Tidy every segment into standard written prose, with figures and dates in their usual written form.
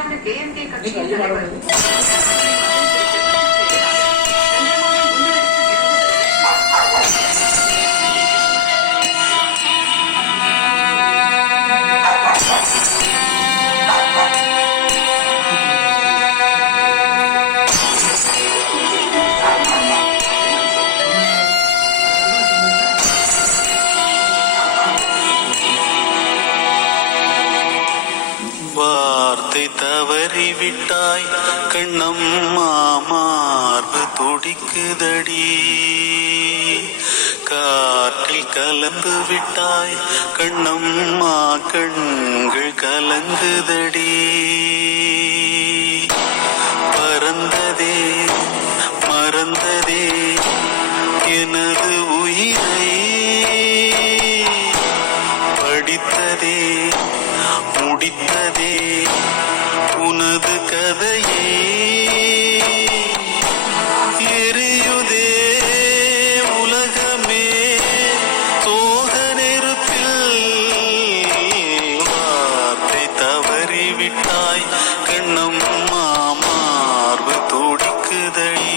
இந்தியாவோட JNK கட்சியின் தலைவர் வார்த்தை தவறிவிட்டாய் கண்ணம்மா மார்பு துடிக்குதடி, காற்றில் கலந்து விட்டாய் கண்ணம்மா கண்கள் கலங்குதடி. பறந்ததே மறந்ததே எனது உயிரை, படித்ததே முடித்ததே உனது கதையே. எரியுதே உலகமே சோக நெருப்பில், வார்த்தை தவறிவிட்டாய் கண்ணம்மா மார்பு துடிக்குதடி.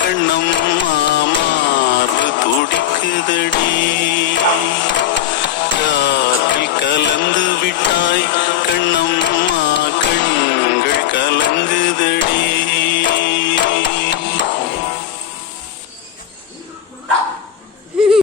கண்ணம்மா மார்பு துடிக்குதடி.